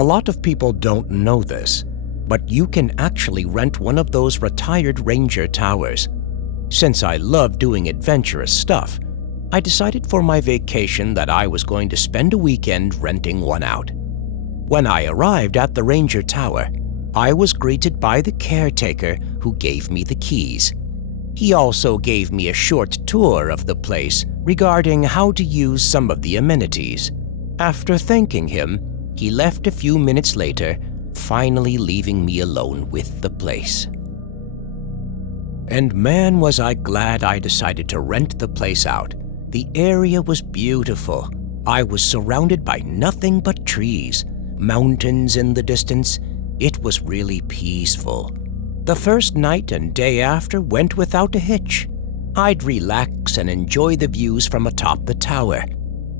A lot of people don't know this, but you can actually rent one of those retired ranger towers. Since I love doing adventurous stuff, I decided for my vacation that I was going to spend a weekend renting one out. When I arrived at the ranger tower, I was greeted by the caretaker who gave me the keys. He also gave me a short tour of the place regarding how to use some of the amenities. After thanking him, he left a few minutes later, finally leaving me alone with the place. And man, was I glad I decided to rent the place out. The area was beautiful. I was surrounded by nothing but trees, mountains in the distance. It was really peaceful. The first night and day after went without a hitch. I'd relax and enjoy the views from atop the tower.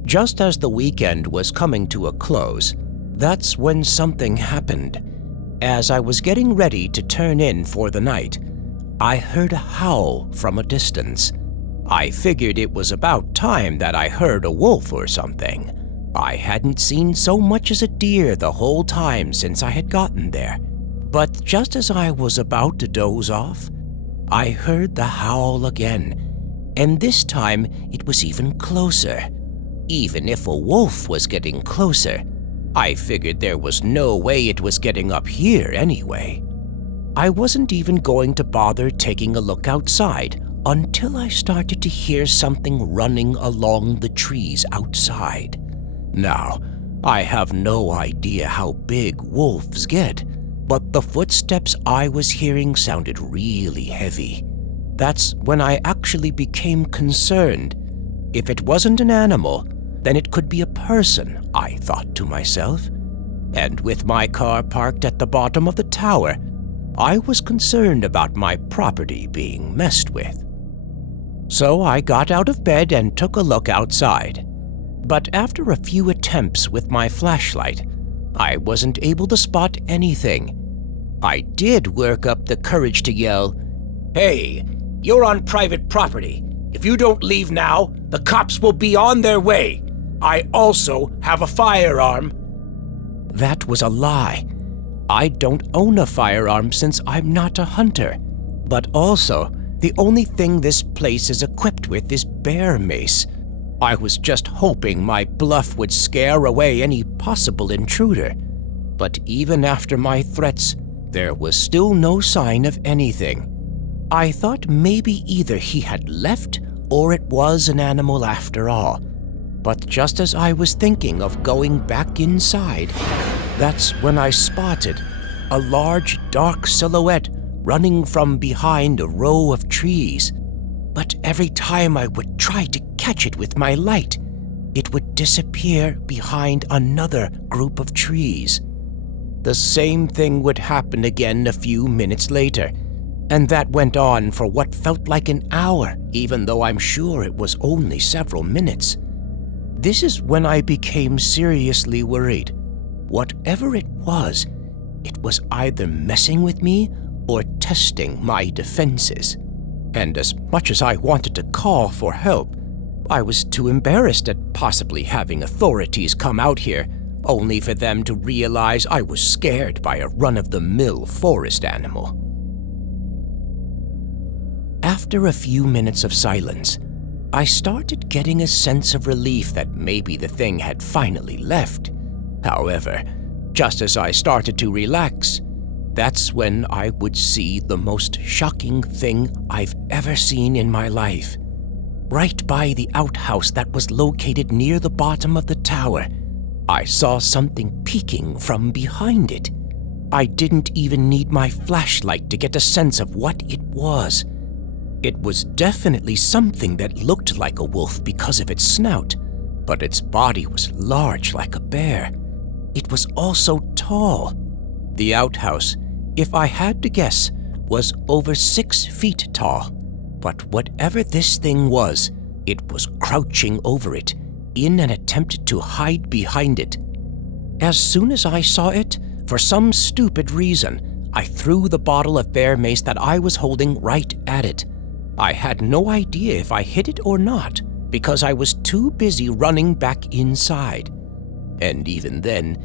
Just as the weekend was coming to a close, that's when something happened. As I was getting ready to turn in for the night, I heard a howl from a distance. I figured it was about time that I heard a wolf or something. I hadn't seen so much as a deer the whole time since I had gotten there. But just as I was about to doze off, I heard the howl again, and this time it was even closer. Even if a wolf was getting closer, I figured there was no way it was getting up here anyway. I wasn't even going to bother taking a look outside until I started to hear something running along the trees outside. Now, I have no idea how big wolves get, but the footsteps I was hearing sounded really heavy. That's when I actually became concerned. If it wasn't an animal, then it could be a person, I thought to myself. And with my car parked at the bottom of the tower, I was concerned about my property being messed with. So I got out of bed and took a look outside. But after a few attempts with my flashlight, I wasn't able to spot anything. I did work up the courage to yell, "Hey, you're on private property. If you don't leave now, the cops will be on their way. I also have a firearm." That was a lie. I don't own a firearm since I'm not a hunter. But also, the only thing this place is equipped with is bear mace. I was just hoping my bluff would scare away any possible intruder. But even after my threats, there was still no sign of anything. I thought maybe either he had left or it was an animal after all. But just as I was thinking of going back inside, that's when I spotted a large dark silhouette running from behind a row of trees. But every time I would try to catch it with my light, it would disappear behind another group of trees. The same thing would happen again a few minutes later, and that went on for what felt like an hour, even though I'm sure it was only several minutes. This is when I became seriously worried. Whatever it was either messing with me or testing my defenses. And as much as I wanted to call for help, I was too embarrassed at possibly having authorities come out here, only for them to realize I was scared by a run-of-the-mill forest animal. After a few minutes of silence, I started getting a sense of relief that maybe the thing had finally left. However, just as I started to relax, that's when I would see the most shocking thing I've ever seen in my life. Right by the outhouse that was located near the bottom of the tower, I saw something peeking from behind it. I didn't even need my flashlight to get a sense of what it was. It was definitely something that looked like a wolf because of its snout, but its body was large like a bear. It was also tall. The outhouse, if I had to guess, was over 6 feet tall. But whatever this thing was, it was crouching over it in an attempt to hide behind it. As soon as I saw it, for some stupid reason, I threw the bottle of bear mace that I was holding right at it. I had no idea if I hit it or not, because I was too busy running back inside. And even then,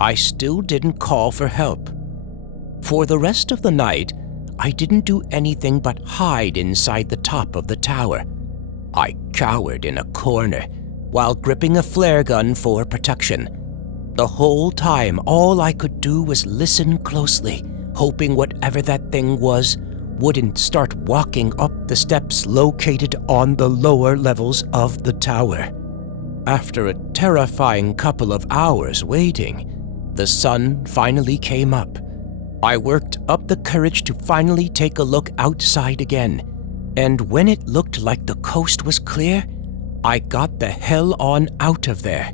I still didn't call for help. For the rest of the night, I didn't do anything but hide inside the top of the tower. I cowered in a corner while gripping a flare gun for protection. The whole time, all I could do was listen closely, hoping whatever that thing was wouldn't start walking up the steps located on the lower levels of the tower. After a terrifying couple of hours waiting, the sun finally came up. I worked up the courage to finally take a look outside again, and when it looked like the coast was clear, I got the hell on out of there.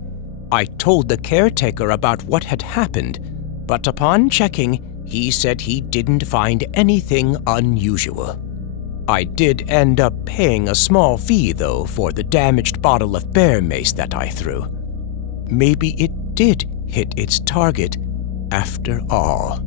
I told the caretaker about what had happened, but upon checking, he said he didn't find anything unusual. I did end up paying a small fee, though, for the damaged bottle of bear mace that I threw. Maybe it did hit its target after all.